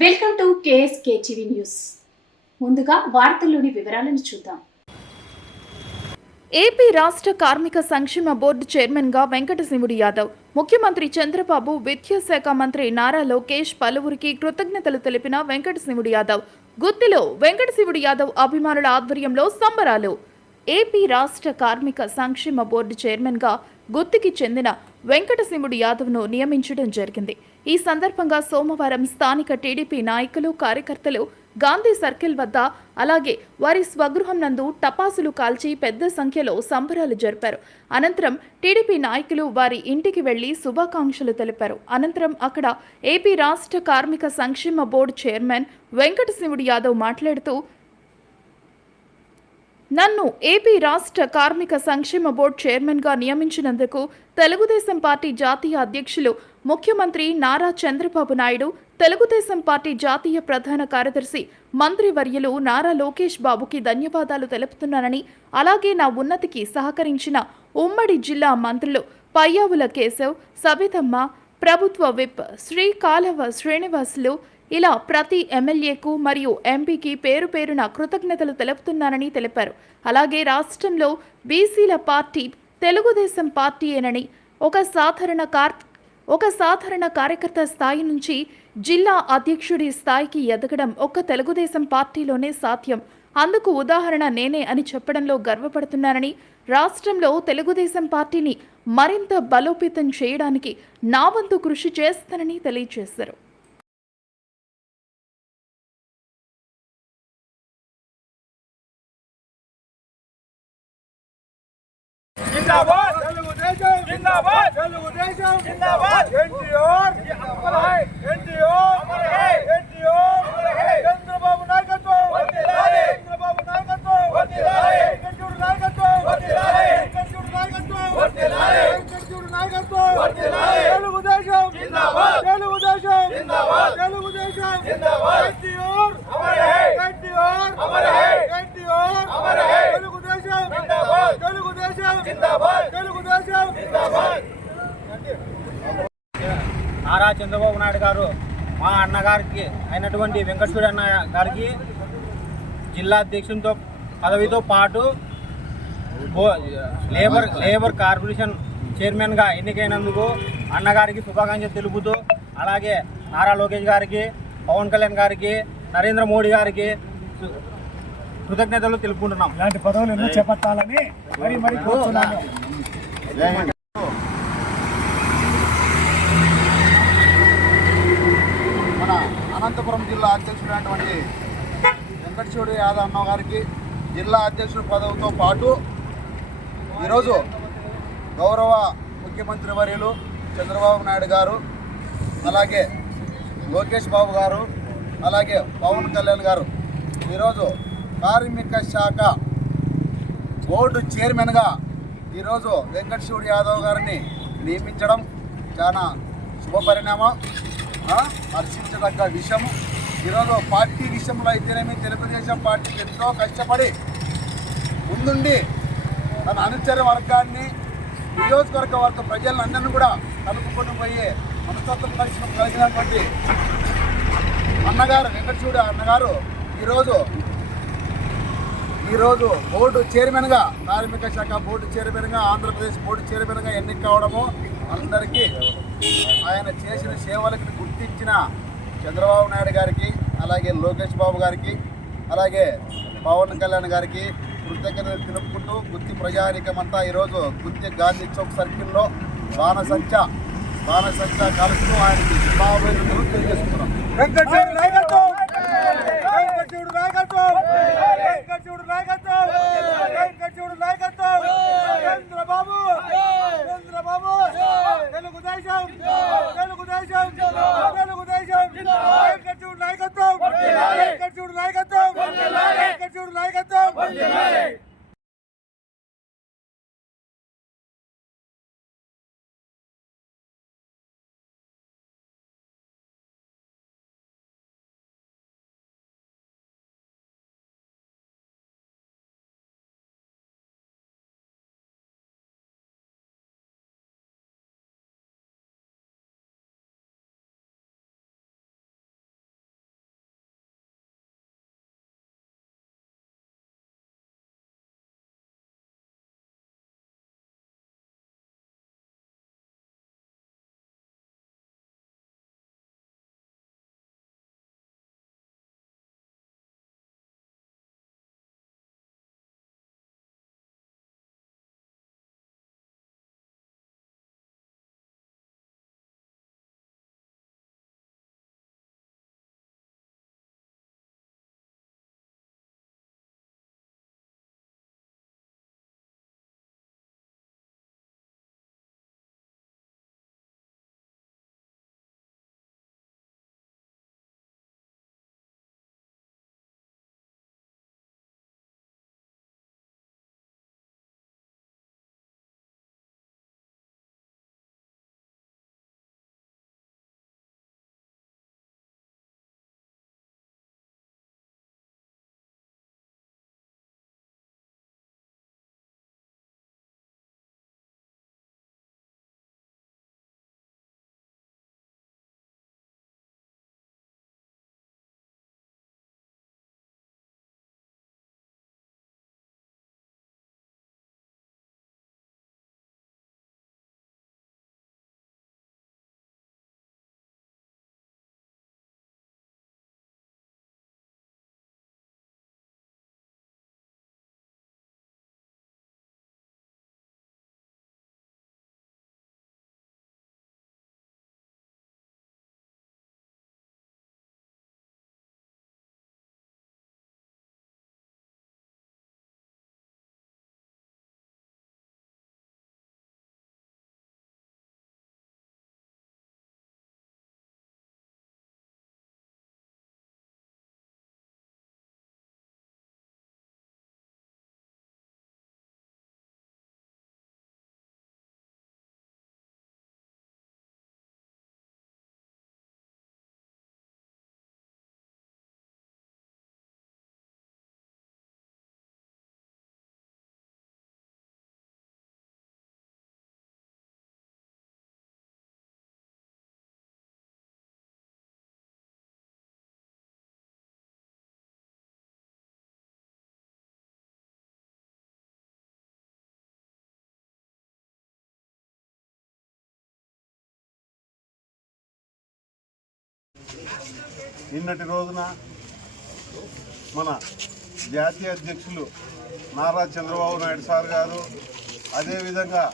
Welcome to KSK TV news. ముందుగా వార్తల్లోని వివరాలను చూద్దాం. ఏపీ రాష్ట్ర కార్మిక సంక్షేమ బోర్డు చైర్మన్గా వెంకటశివుడు యాదవ్ ముఖ్యమంత్రి చంద్రబాబు విద్యాశాఖ మంత్రి నారా లోకేష్ పలువురికి కృతజ్ఞతలు తెలిపిన వెంకటశివుడు యాదవ్ గుత్తిలో వెంకటశివుడు యాదవ్ అభిమానుల ఆధ్వర్యంలో సంబరాలు. ఏపీ రాష్ట్ర కార్మిక సంక్షేమ బోర్డు చైర్మన్గా గుత్తికి చెందిన వెంకటశివుడు యాదవ్ను నియమించడం జరిగింది. ఈ సందర్భంగా సోమవారం స్థానిక టీడీపీ నాయకులు కార్యకర్తలు గాంధీ సర్కిల్ వద్ద అలాగే వారి స్వగృహం నందు టపాసులు కాల్చి పెద్ద సంఖ్యలో సంబరాలు జరిపారు. అనంతరం టీడీపీ నాయకులు వారి ఇంటికి వెళ్ళి శుభాకాంక్షలు తెలిపారు. అనంతరం అక్కడ ఏపీ రాష్ట్ర కార్మిక సంక్షేమ బోర్డు చైర్మన్ వెంకటశివుడు యాదవ్ మాట్లాడుతూ నన్ను ఏపీ రాష్ట్ర కార్మిక సంక్షేమ బోర్డు చైర్మన్గా నియమించినందుకు తెలుగుదేశం పార్టీ జాతీయ అధ్యక్షులు ముఖ్యమంత్రి నారా చంద్రబాబు నాయుడు తెలుగుదేశం పార్టీ జాతీయ ప్రధాన కార్యదర్శి మంత్రివర్యులు నారా లోకేష్ బాబుకి ధన్యవాదాలు తెలుపుతున్నానని అలాగే నా ఉన్నతికి సహకరించిన ఉమ్మడి జిల్లా మంత్రులు పయ్యావుల కేశవ్ సబితమ్మ ప్రభుత్వ విప్ శ్రీ కాలవ శ్రీనివాసులు ఇలా ప్రతి ఎమ్మెల్యేకు మరియు ఎంపీకి పేరు పేరున కృతజ్ఞతలు తెలుపుతున్నానని తెలిపారు. అలాగే రాష్ట్రంలో బీసీల పార్టీ తెలుగుదేశం పార్టీయేనని ఒక సాధారణ కార్ ఒక సాధారణ కార్యకర్త స్థాయి నుంచి జిల్లా అధ్యక్షుడి స్థాయికి ఎదగడం ఒక్క తెలుగుదేశం పార్టీలోనే సాధ్యం. అందుకు ఉదాహరణ నేనే అని చెప్పడంలో గర్వపడుతున్నానని రాష్ట్రంలో తెలుగుదేశం పార్టీని మరింత బలోపేతం చేయడానికి నా వంతు కృషి చేస్తానని తెలియజేశారు. నారా చంద్రబాబు నాయుడు గారు మా అన్నగారికి అయినటువంటి వెంకటేశ్వర అన్న గారికి జిల్లా అధ్యక్షునితో పదవితో పాటు లేబర్ లేబర్ కార్పొరేషన్ చైర్మన్గా ఎన్నికైనందుకు అన్నగారికి శుభాకాంక్షలు తెలుపుతూ అలాగే నారా లోకేష్ గారికి పవన్ కళ్యాణ్ గారికి నరేంద్ర మోడీ గారికి కృతజ్ఞతలు తెలుపుకుంటున్నాం. ఇలాంటి పదవులు ఎన్నో చేపట్టాలని మరి మరి కోరుతున్నాను మన అనంతపురం జిల్లా అధ్యక్షుడైనటువంటి వెంకటేశ్వరి యాదవ్ అన్న గారికి జిల్లా అధ్యక్షుడి పదవితో పాటు ఈరోజు గౌరవ ముఖ్యమంత్రి వర్యులు చంద్రబాబు నాయుడు గారు అలాగే లోకేష్ బాబు గారు అలాగే పవన్ కళ్యాణ్ గారు. ఈరోజు కార్మిక శాఖ బోర్డు చైర్మన్గా ఈరోజు వెంకటశివుడు యాదవ్ గారిని నియమించడం చాలా శుభపరిణామం. హర్షించదగ్గ విషయం ఈరోజు పార్టీ విషయంలో అయితేనేమి తెలుగుదేశం పార్టీకి ఎంతో కష్టపడి ముందుండి తన అనుచర వర్గాన్ని నియోజకవర్గ వర్గ ప్రజలందరినీ కూడా కలుపుకొని పోయే మనస్తత్వం కలిసిన కలిగినటువంటి అన్నగారు వెంకటచూడి అన్నగారు ఈరోజు ఈరోజు బోర్డు చైర్మన్గా కార్మిక శాఖ బోర్డు చైర్మన్గా ఆంధ్రప్రదేశ్ బోర్డు చైర్మన్గా ఎన్నిక కావడము అందరికీ ఆయన చేసిన సేవలకు గుర్తించిన చంద్రబాబు నాయుడు గారికి అలాగే లోకేష్ బాబు గారికి అలాగే పవన్ కళ్యాణ్ గారికి కృతజ్ఞతలు తెలుపుకుంటూ గుత్తి ప్రజానికమంతా ఈరోజు గుత్తి గాంధీ చౌక్ సర్కిల్లో బాణసంచ బాణసంచ కలుస్తూ ఆయనకి శుభాభినందనలు తెలియజేసుకున్నాం. నిన్నటి రోజున మన జాతీయ అధ్యక్షులు నారా చంద్రబాబు నాయుడు సార్ గారు అదేవిధంగా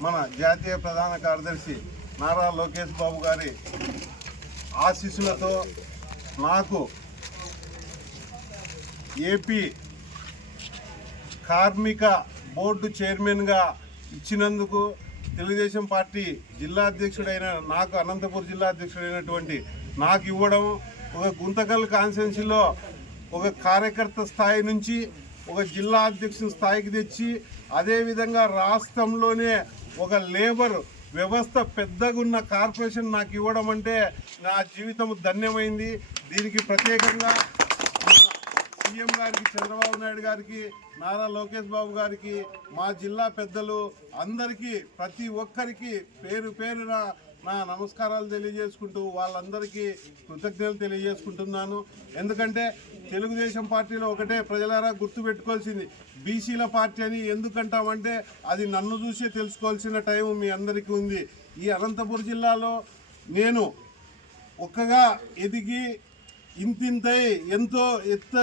మన జాతీయ ప్రధాన కార్యదర్శి నారా లోకేష్ బాబు గారి ఆశీస్సులతో నాకు ఏపీ కార్మిక బోర్డు చైర్మన్గా ఇచ్చినందుకు తెలుగుదేశం పార్టీ జిల్లా అధ్యక్షుడైన నాకు అనంతపూర్ జిల్లా అధ్యక్షుడైనటువంటి నాకు ఇవ్వడం ఒక గుంతకల్ కాన్స్టిట్యున్సీలో ఒక కార్యకర్త స్థాయి నుంచి ఒక జిల్లా అధ్యక్షుని స్థాయికి తెచ్చి అదేవిధంగా రాష్ట్రంలోనే ఒక లేబర్ వ్యవస్థ పెద్దగా ఉన్న కార్పొరేషన్ నాకు ఇవ్వడం అంటే నా జీవితం ధన్యమైంది. దీనికి ప్రత్యేకంగా సీఎం గారికి చంద్రబాబు నాయుడు గారికి నారా లోకేష్ బాబు గారికి మా జిల్లా పెద్దలు అందరికీ ప్రతి ఒక్కరికి పేరు పేరున నా నమస్కారాలు తెలియజేసుకుంటూ వాళ్ళందరికీ కృతజ్ఞతలు తెలియజేసుకుంటున్నాను. ఎందుకంటే తెలుగుదేశం పార్టీలో ఒకటే ప్రజలారా గుర్తుపెట్టుకోవాల్సింది. బీసీల పార్టీ అని ఎందుకంటామంటే అది నన్ను చూసే తెలుసుకోవాల్సిన టైం మీ అందరికీ ఉంది. ఈ అనంతపురం జిల్లాలో నేను ఒక్కగా ఎదిగి ఇంతింతై ఎంతో ఎత్త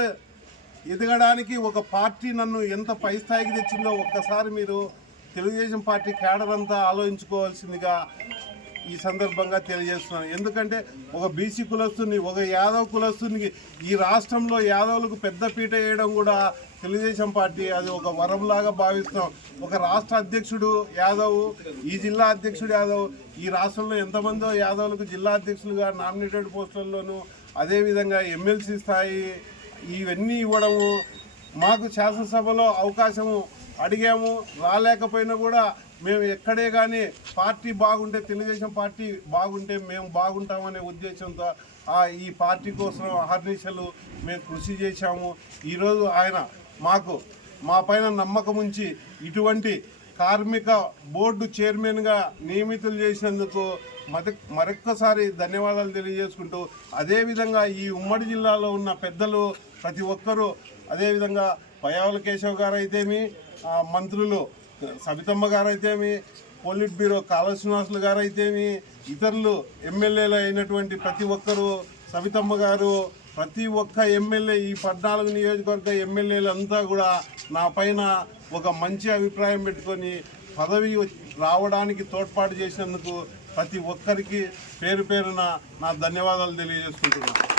ఎదగడానికి ఒక పార్టీ నన్ను ఎంత పై స్థాయికి తెచ్చిందో ఒక్కసారి మీరు తెలుగుదేశం పార్టీ క్యాడర్ అంతా ఆలోచించుకోవాల్సిందిగా ఈ సందర్భంగా తెలియజేస్తున్నాను. ఎందుకంటే ఒక బీసీ కులస్తుని ఒక యాదవ్ కులస్తునికి ఈ రాష్ట్రంలో యాదవులకు పెద్ద పీట వేయడం కూడా తెలుగుదేశం పార్టీ అది ఒక వరంలాగా భావిస్తాం ఒక రాష్ట్ర అధ్యక్షుడు యాదవ్ ఈ జిల్లా అధ్యక్షుడు యాదవ్ ఈ రాష్ట్రంలో ఎంతమందో యాదవులకు జిల్లా అధ్యక్షులుగా నామినేటెడ్ పోస్టుల్లోనూ అదేవిధంగా ఎమ్మెల్సీ స్థాయి ఇవన్నీ ఇవ్వడము మాకు శాసనసభలో అవకాశము అడిగాము రాలేకపోయినా కూడా మేము ఎక్కడే కానీ పార్టీ బాగుంటే తెలుగుదేశం పార్టీ బాగుంటే మేము బాగుంటామనే ఉద్దేశంతో ఆ ఈ పార్టీ కోసం అహర్నిశలు మేము కృషి చేశాము. ఈరోజు ఆయన మాకు మా పైన నమ్మకం ఉంచి ఇటువంటి కార్మిక బోర్డు చైర్మన్గా నియమితులు చేసినందుకు మద మరొక్కసారి ధన్యవాదాలు తెలియజేసుకుంటూ అదేవిధంగా ఈ ఉమ్మడి జిల్లాలో ఉన్న పెద్దలు ప్రతి ఒక్కరూ అదేవిధంగా పయావుల కేశవ్ గారు అయితేమి మంత్రులు సబితమ్మ గారైతేమి పోలిట్ బ్యూరో కాళ శ్రీనివాసులు గారైతేమి ఇతరులు ఎమ్మెల్యేలు అయినటువంటి ప్రతి ఒక్కరూ సవితమ్మ గారు ప్రతి ఒక్క ఎమ్మెల్యే ఈ పద్నాలుగు నియోజకవర్గ ఎమ్మెల్యేలు అంతా కూడా నా పైన ఒక మంచి అభిప్రాయం పెట్టుకొని పదవి రావడానికి తోడ్పాటు చేసినందుకు ప్రతి ఒక్కరికి పేరు పేరున నా ధన్యవాదాలు తెలియజేసుకుంటున్నాను.